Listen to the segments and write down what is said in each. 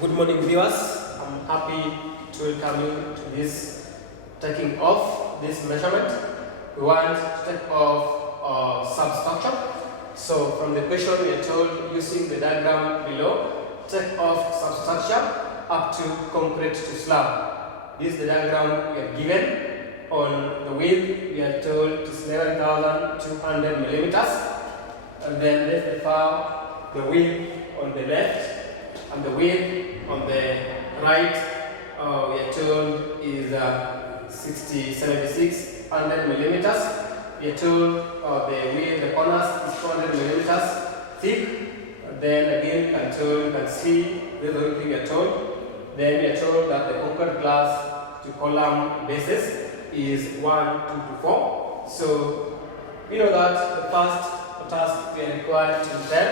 Good morning, viewers. I'm happy to welcome you to this taking off this measurement. We want to take off substructure. So from the question we are told using the diagram below, take off substructure up to concrete to slab. This is the diagram we are given. On the width we are told it is 11,200 millimeters, and then let's define the width on the left and the width on the right. We are told is 7,600 millimeters. We are told the width, the corners is 200 millimeters thick. Then again, you can see this is the only thing we are told. Then we are told that the concrete glass to column bases is 1, 2 to 4. So we know that the first task we are required to tell,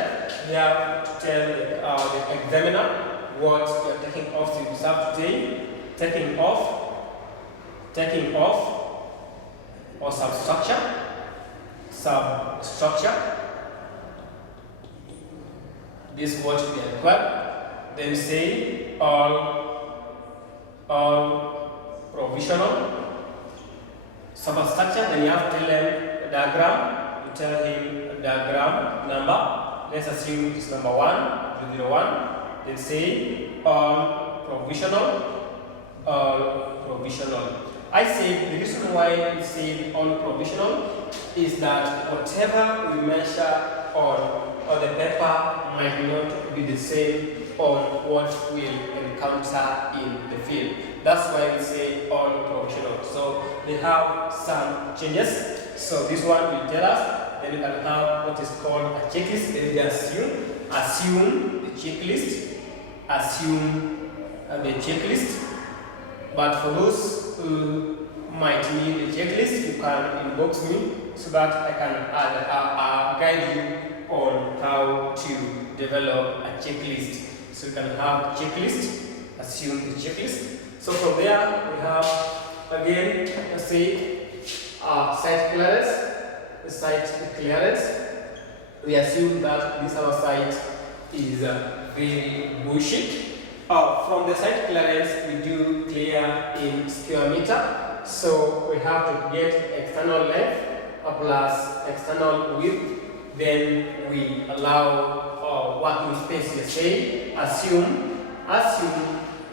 we have to tell the examiner what we are taking off. So you have to say taking off, or substructure. This is what we are required. Then say all provisional. Substructure, then you have to tell him the diagram. You tell him the diagram number. Let's assume it is number 1, 001. Then say all provisional. I say the reason why we say all provisional is that whatever we measure on the paper might not be the same on what we'll encounter in the field. That's why we say all provisional. So they have some changes. So this one will tell us. Then we can have what is called a checklist. Then we assume the checklist. But for those who might need a checklist, you can inbox me so that I can guide you on how to develop a checklist. So you can have checklist, assume the checklist. So from there we have again, let's say site clearance. We assume that this our site is very bushy. From the site clearance we do clear in square meter. So we have to get external length plus external width. Then we allow working space. Let's say assume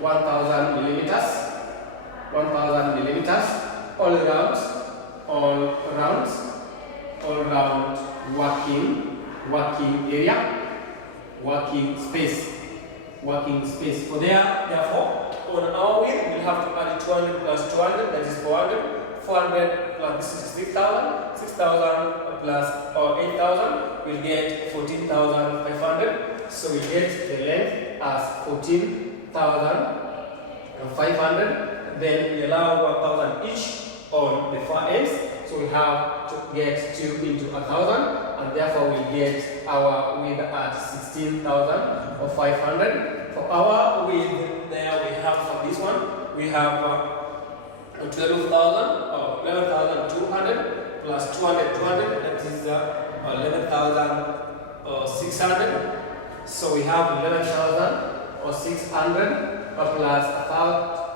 1,000 millimeters. All round working area, working space. For therefore, on our width we'll have to add 200 plus 200, that is 400. 400 plus this is 6,000. 6,000 plus 8,000, we'll get 14,500. So we get the length as 14,500. Then we allow 1,000 each on the far ends. So we have to get 2 into 1,000, and therefore we get our width at 16,500. For our width, there we have for this one, we have 12,000 or 11,200 plus 200, that is 11,600. So we have 11,600 plus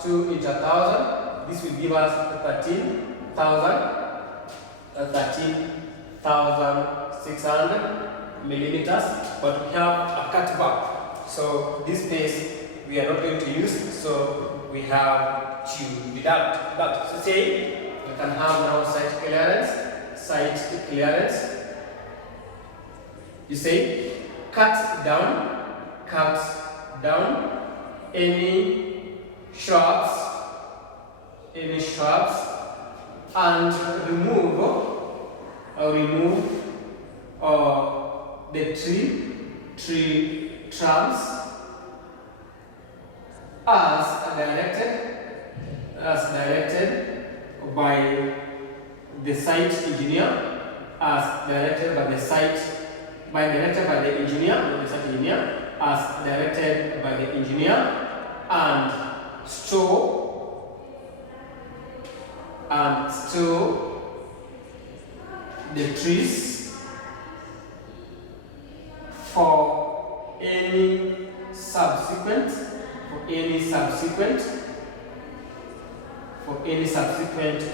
2 into 1,000. This will give us 13,600 millimeters. But we have a cutback. So this space we are not going to use. So we have to deduct that. So say we can have now site clearance. You say cut down any shrubs and remove the tree trunks as directed by the site engineer, as directed by the engineer, and store the trees for any subsequent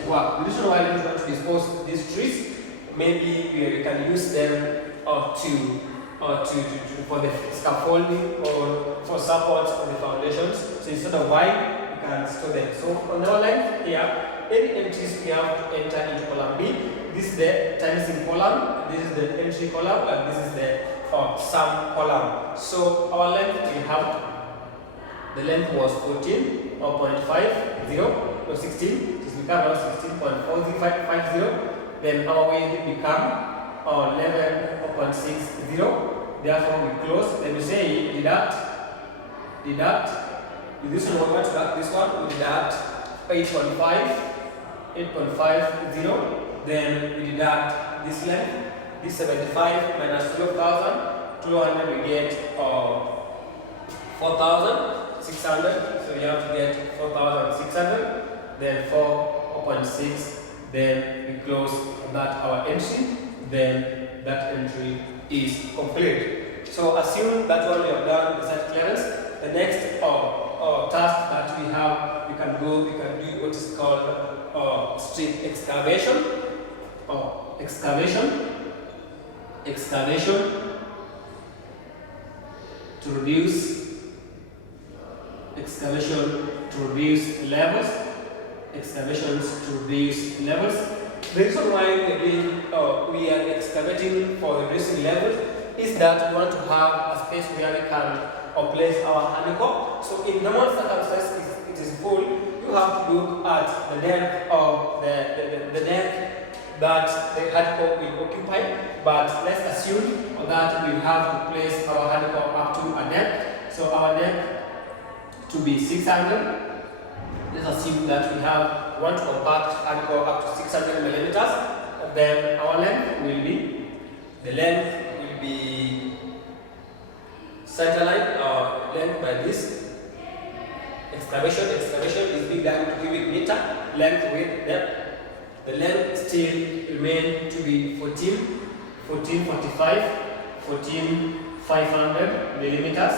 work. The reason why we want to dispose these trees, maybe we can use them for the scaffolding or for supports on the foundations. So instead of wide, we can store them. So on our line here, any entries we have to enter into column B. This is the tiny column, this is the entry column, and this is the sum column. So our length we have, the length was 14.50 or 16. It become now 16.4050. Then our width become 11.60. Therefore we close. Then we say deduct. With this one, we want to deduct this one. We deduct 8.50. Then we deduct this length. This 75 minus 12,200, we get 4,600. So we have to get 4,600. Then 4.6. Then we close that our entry. Then that entry is complete. So assume that one we have done the site clearance. The next task that we have, we can do what is called street excavation. Excavation to reduce levels. Excavations to reduce levels. The reason why we are excavating for reducing levels is that we want to have a space where we can place our honeycomb. So in normal circumstances, it is full. You have to look at the depth of the depth that the honeycomb will occupy. But let's assume that we have to place our honeycomb up to a depth. So our depth to be 600. Let's assume that we want to compact honeycomb up to 600 millimeters. Then our length will be, centerline length by this. Excavation is big diameter to cubic meter, length with depth. The length still remain to be 14,500 millimeters.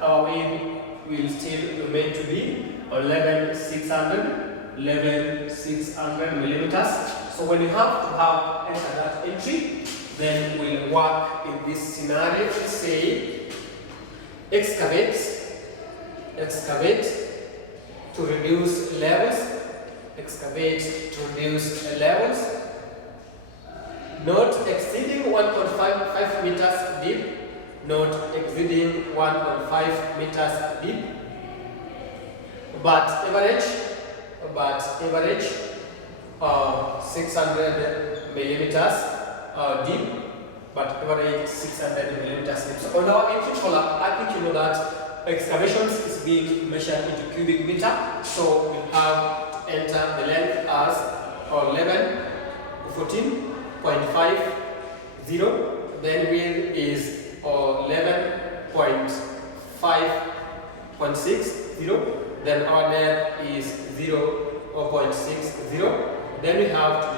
Our width will still remain to be 11,600 millimeters. So when you have to enter that entry, then we'll work in this scenario. Say excavate to reduce levels. Not exceeding 1.5 meters deep. But average 600 millimeters deep. So on our entry column, I think you know that excavations is being measured into cubic meter. So we have to enter the length as 14.50. Then width is 11.5.60. Then our depth is 0.60. Then we have to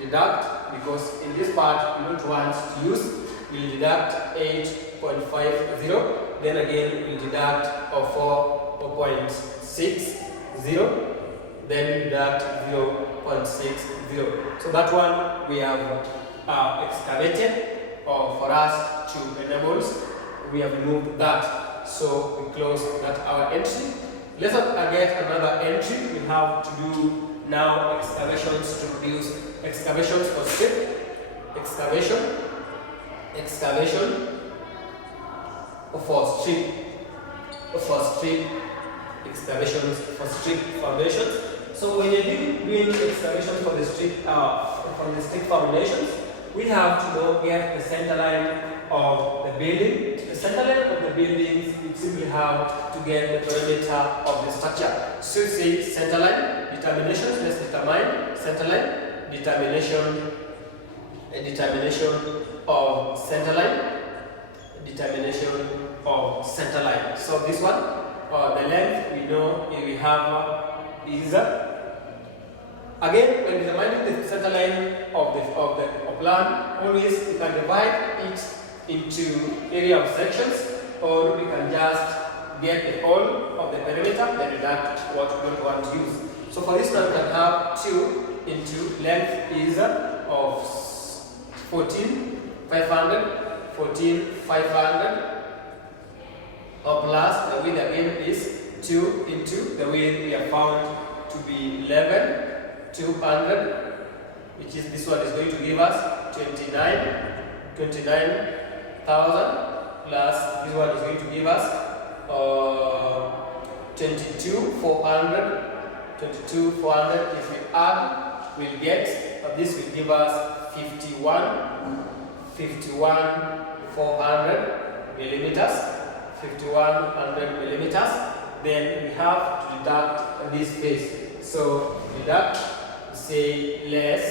deduct, because in this part we don't want to use. We'll deduct 8.50. Then again we'll deduct 4.60. Then we deduct 0.60. So that one we have excavated for us to enable. We have removed that. So we close that our entry. Let's get another entry. We have to do now excavations to produce excavations for strip. Excavation for strip. Excavations for strip foundations. So when you're doing excavation for the strip foundations, we have to get the center line of the building. The center line of the buildings, we simply have to get the perimeter of the structure. So say center line determinations. Let's determine center line determination of center line. So this one, the length we know we have is again when determining the center line of the plan, always you can divide it into area of sections. or we can just get the whole of the perimeter and deduct what we don't want to use. So for this one, we can have 2 into length is of 14,500, 14,500, or plus the width again is 2 into the width we have found to be 11,200, which is this one is going to give us 29,000 plus this one is going to give us 22,400. 22,400. If we add, we'll get this will give us 51,400 millimeters. 5,100 millimeters. Then we have to deduct this space. So deduct, say less,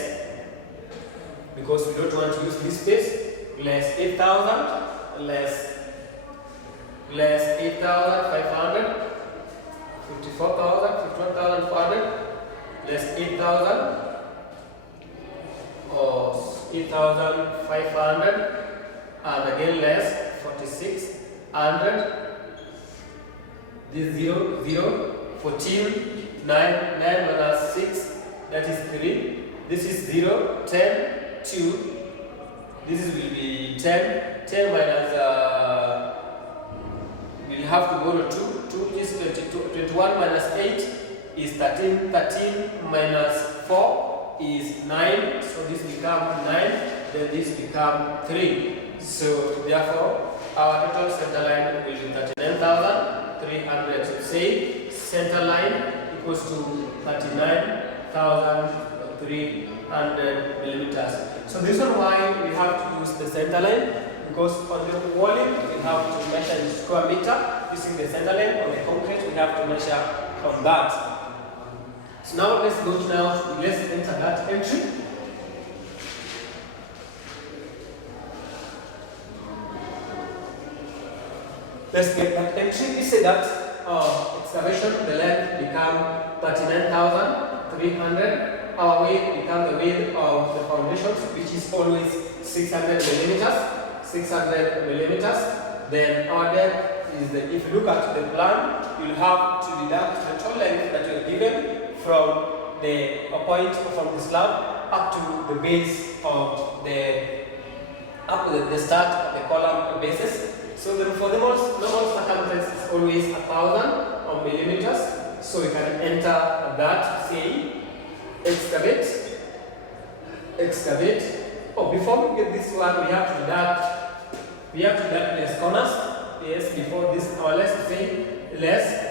because we don't want to use this space, less 8,000, less 8,500, 54,000, 51,400, less 8,000, or 8,500, and again less 46,100. This 0, 0, 14, 9, 9 minus 6, that is 3. This is 0, 10, 2. This will be 10, 10 minus, we'll have to go to 2. 2 is 22, 21 minus 8 is 13, 13 minus 4 is 9. So this becomes 9, then this becomes 3. So therefore, our total center line will be 39,300. So say center line equals to 39,300 millimeters. So this is why we have to use the center line, because on the walling we have to measure in square meter using the center line. On the concrete we have to measure from that. So now let's enter that entry. Let's get that entry. We say that excavation, the length become 39,300. Our weight become the weight of the foundations, which is always 600 millimeters. 600 millimeters. Then our depth is the, if you look at the plan, you'll have to deduct the total length that you're given from the point from the slab up to the base of the start of the column bases. So for the normal circumference is always 1,000 millimeters. So you can enter that, say, excavate. Oh, before we get this one, we have to deduct less corners. Yes, before this, or let's say less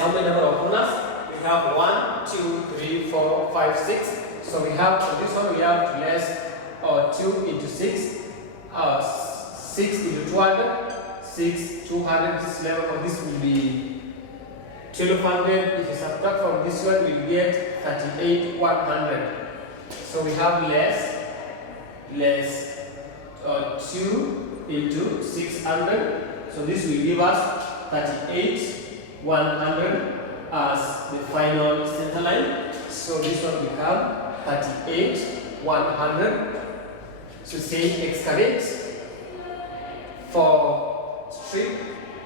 how many number of corners? We have 1, 2, 3, 4, 5, 6. So we have for this one we have to less 2 into 6, 6 into 200, 6, 200. This level for this will be 1,200. If you subtract from this one, we get 38,100. So we have less 2 into 600. So this will give us 38,100 as the final center line. So this one become 38,100. So say excavate for strip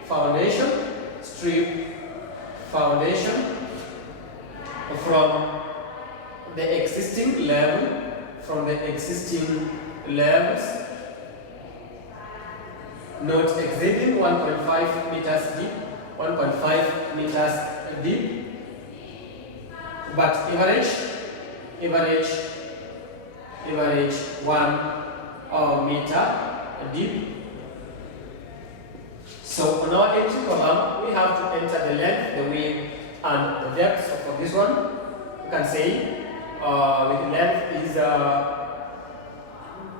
foundation from the existing level, not exceeding 1.5 meters deep, but average 1 meter deep. So on our entry column, we have to enter the length, the width, and the depth. So for this one, you can say with the length is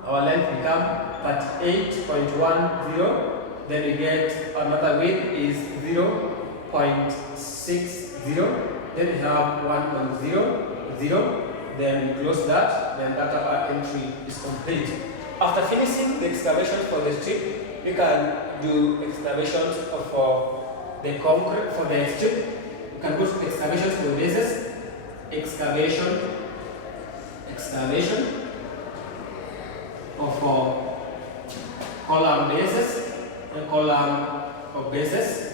our length become 38.10. Then we get another width is 0.60. Then we have 1.00. Then we close that. Then that our entry is complete. After finishing the excavation for the strip, we can do excavations for the concrete for the strip. You can do excavations for the bases. Excavation or for column bases and column bases.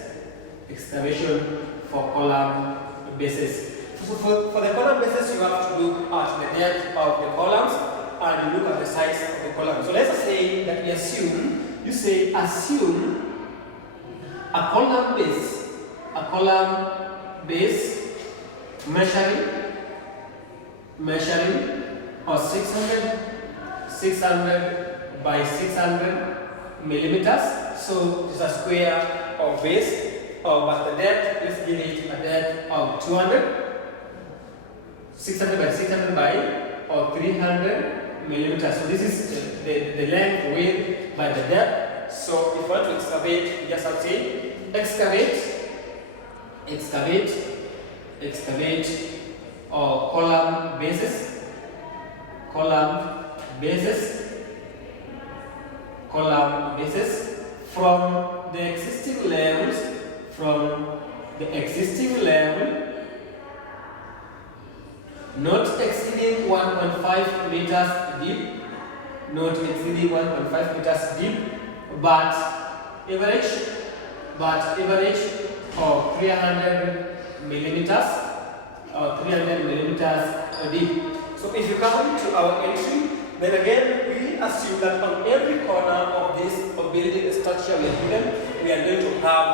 Excavation for column bases. So for the column bases, you have to look at the depth of the columns and you look at the size of the column. So let's say that we assume, you say assume a column base measuring or 600 by 600 millimeters. So it's a square of base. But the depth, let's give it a depth of 600 by 600 by or 300 millimeters. So this is the length, width by the depth. So if you want to excavate, you just have to say excavate or column bases from the existing level, not exceeding 1.5 meters deep, but average of 300 millimeters deep. So if you come to our entry, then again we assume that on every corner of this building structure we are going to have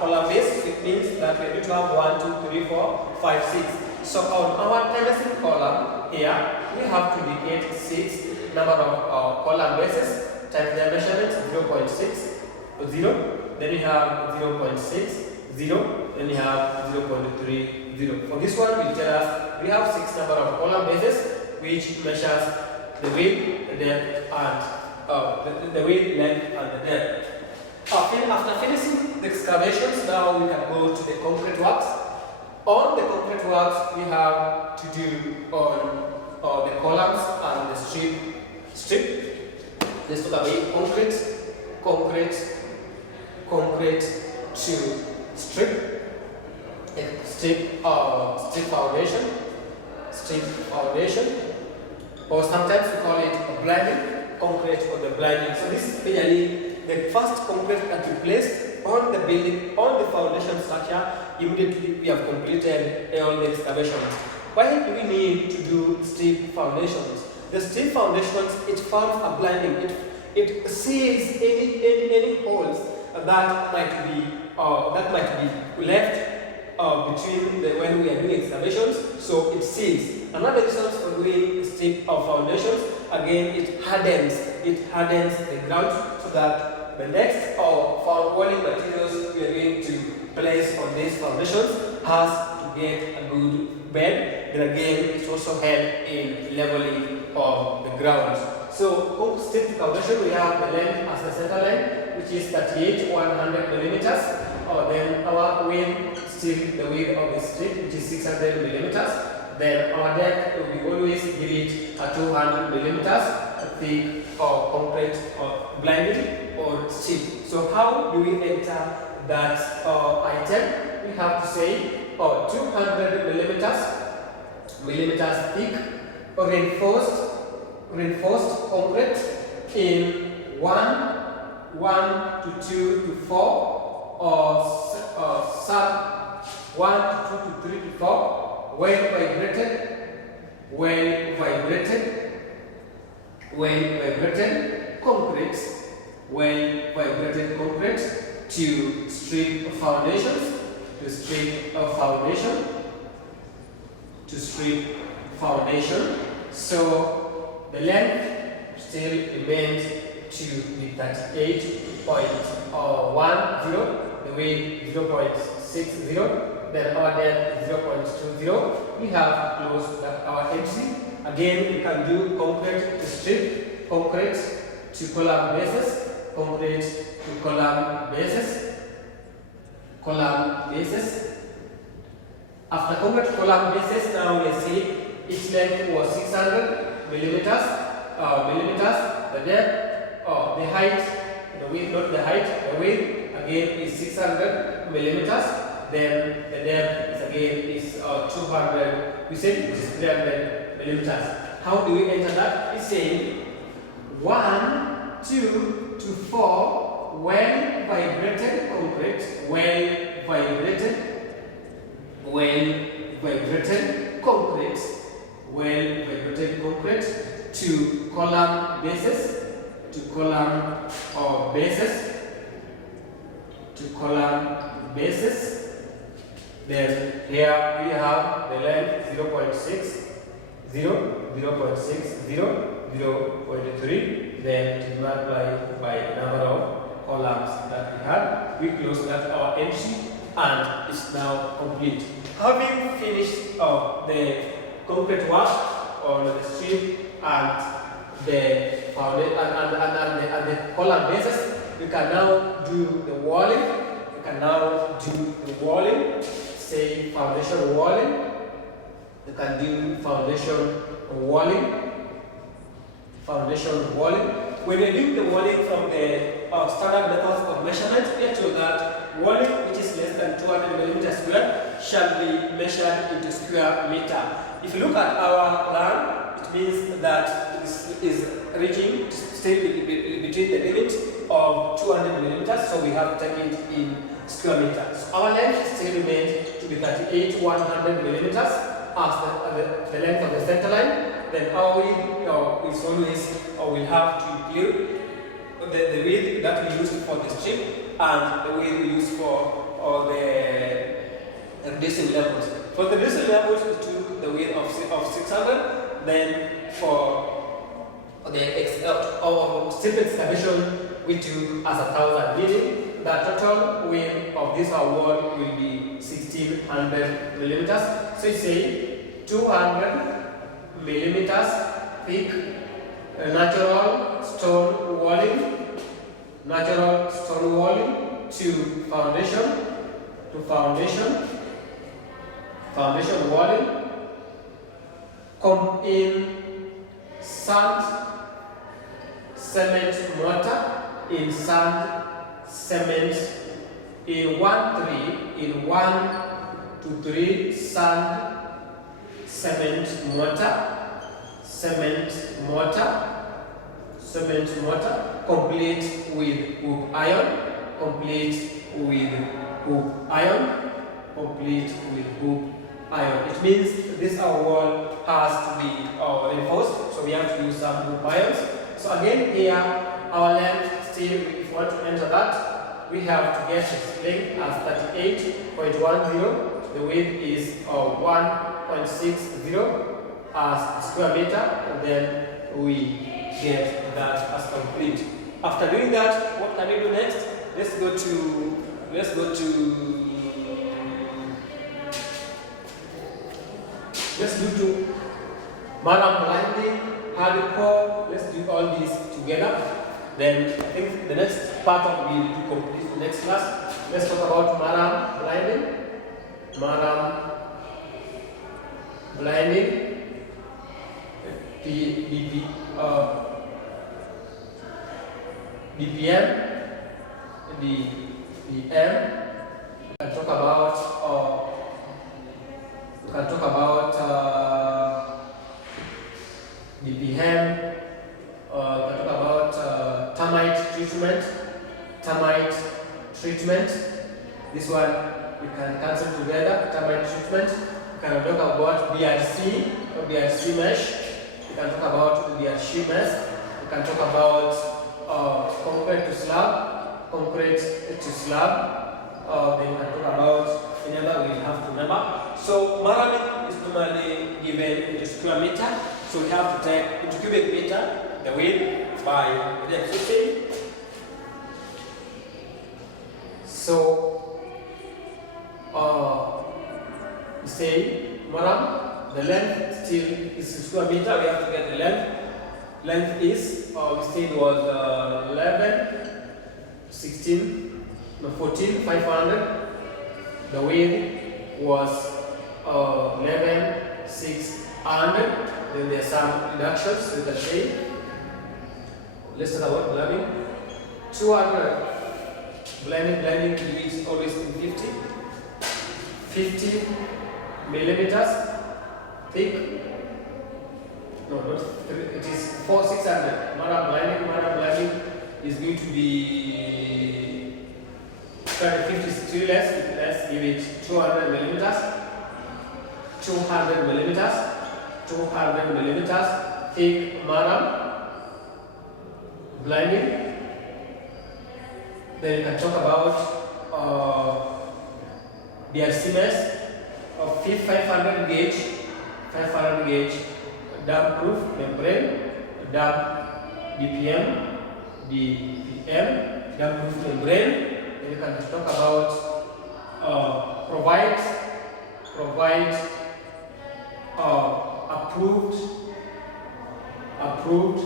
column base. It means that we are going to have 1, 2, 3, 4, 5, 6. So on our terracing column here, we have to indicate 6 number of column bases times their measurements 0.60. Then we have 0.60. Then we have 0.30. For this one, will tell us we have 6 number of column bases which measures the width, the depth, and the width, length, and the depth. After finishing the excavations, now we can go to the concrete works. On the concrete works, we have to do on the columns and the strip. Let's talk about concrete to strip foundation, or sometimes we call it blinding concrete or the blinding. So this is really the first concrete that we placed on the building, on the foundation structure. Immediately we have completed all the excavations. Why do we need to do strip foundations? The strip foundations, it forms a blinding. It seals any holes that might be left between when we are doing excavations. So it seals. Another reason for doing strip of foundations, again, it hardens the ground so that the next walling materials we are going to place on these foundations has to get a good bed. And again, it also helps in leveling of the ground. So strip foundation, we have the length as the center line, which is 100 millimeters. Then our width, still the width of the strip, which is 600 millimeters. Then our depth, we always give it a 200 millimeters thick or concrete or blinding or strip. So how do we enter that item? We have to say 200 millimeters thick reinforced concrete in 1 to 2 to 4 or sub 1 to 2 to 3 to 4 well vibrated concrete to strip foundation. So the length still remains to be 38.10, the weight 0.60. Then our depth 0.20. We have closed our entry. Again, we can do concrete to strip, concrete to column bases, concrete to column bases. After concrete column bases, now we see its length was 600 millimeters. The depth, the height, the width, not the height, the width again is 600 millimeters. Then the depth is 200. We said it is 300 millimeters. How do we enter that? We say 1, 2 to 4 well vibrated concrete, to column bases, Then here we have the length 0.6, 0.3, then to multiply by the number of columns that we had. We close that our entry and it's now complete. Having finished the concrete work on the strip and the foundation and the column bases, we can now do the walling. Say foundation walling. You can do foundation walling. When you're doing the walling from the standard methods of measurement, we are told that walling which is less than 200 millimeters square shall be measured into square meter. If you look at our plan, it means that this is reaching still between the limit of 200 millimeters, so we have to take it in square meters. So our length still remains to be 38 100 millimeters as the length of the center line. Then our width is always, we'll have to include the width that we use for the strip and the width we use for the reducing levels. For the reducing levels, we took the width of 600. Then for the strip excavation, we took as 1,000, meaning the total width of this wall will be 1,600 millimeters. So you say 200 millimeters thick natural stone walling to foundation walling. Come in sand cement mortar, in 1 to 3 sand cement mortar, complete with hoop iron. It means this our wall has to be reinforced, so we have to use some hoop irons. So again here, our length still, if we want to enter that, we have to get its length as 38.10. The width is 1.60 as square meter, and then we get that as complete. After doing that, what can we do next? Let's go to maram blinding, hardcore. Let's do all these together. Then I think the next part of we'll do complete the next class. Let's talk about maram blinding. BPM. We can talk about BPM. We can talk about termite treatment. This one we can cancel together. Termite treatment. We can talk about BRC mesh. We can talk about BRC mesh. We can talk about concrete to slab. Then we can talk about another we have to remember. So maraming is normally given into square meter. So we have to take into cubic meter the width by the existing. So we say maram, the length still is square meter. We have to get the length. Length is we said was 11, 16, 14, 500. The width was 11, 600. Then there are some reductions. You can say. Let's talk about blending. 200. Blending is always in 50 millimeters thick. No, not 3, it is 600. Maram blending is going to be 250 still less. Let's give it 200 millimeters. 200 millimeters. 200 millimeters. Thick madam. Blinding. Then you can talk about BRC mesh of 500 gauge. 500 gauge damp proof membrane, damp DPM, damp proof membrane. Then you can talk about provide approved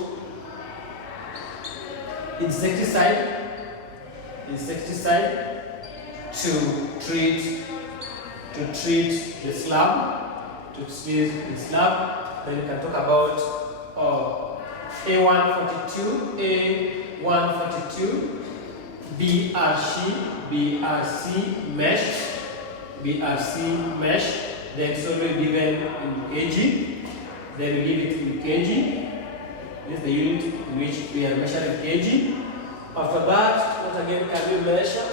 insecticide to treat the slab. Then you can talk about A142 BRC mesh. Then it's already given in kg. Then we give it in kg. This is the unit in which we are measuring kg. After that, what again can we measure?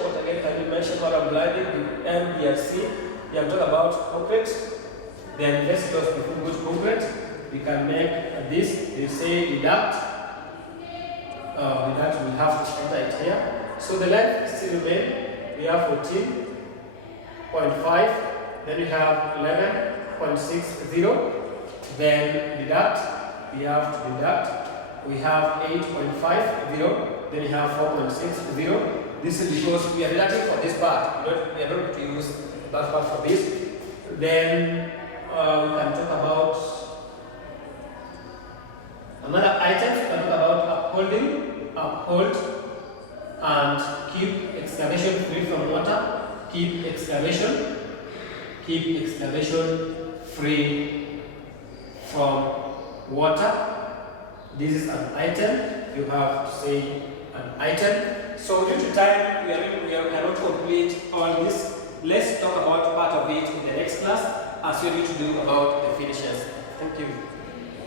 Color blinding with MBRC. We have talked about concrete. Then let's go to concrete. We can make this. They say deduct. Deduct, we have to enter it here. So the length still remain. We have 14.5. Then we have 11.60. Then deduct. We have to deduct. We have 8.50. Then we have 4.60. This is because we are deducting for this part. We are not going to use that part for this. Then we can talk about another item. We can talk about uphold and keep excavation free from water. Keep excavation free from water. This is an item. You have to say an item. So due to time, we cannot complete all this. Let's talk about part of it in the next class, as we need to do about the finishes. Thank you.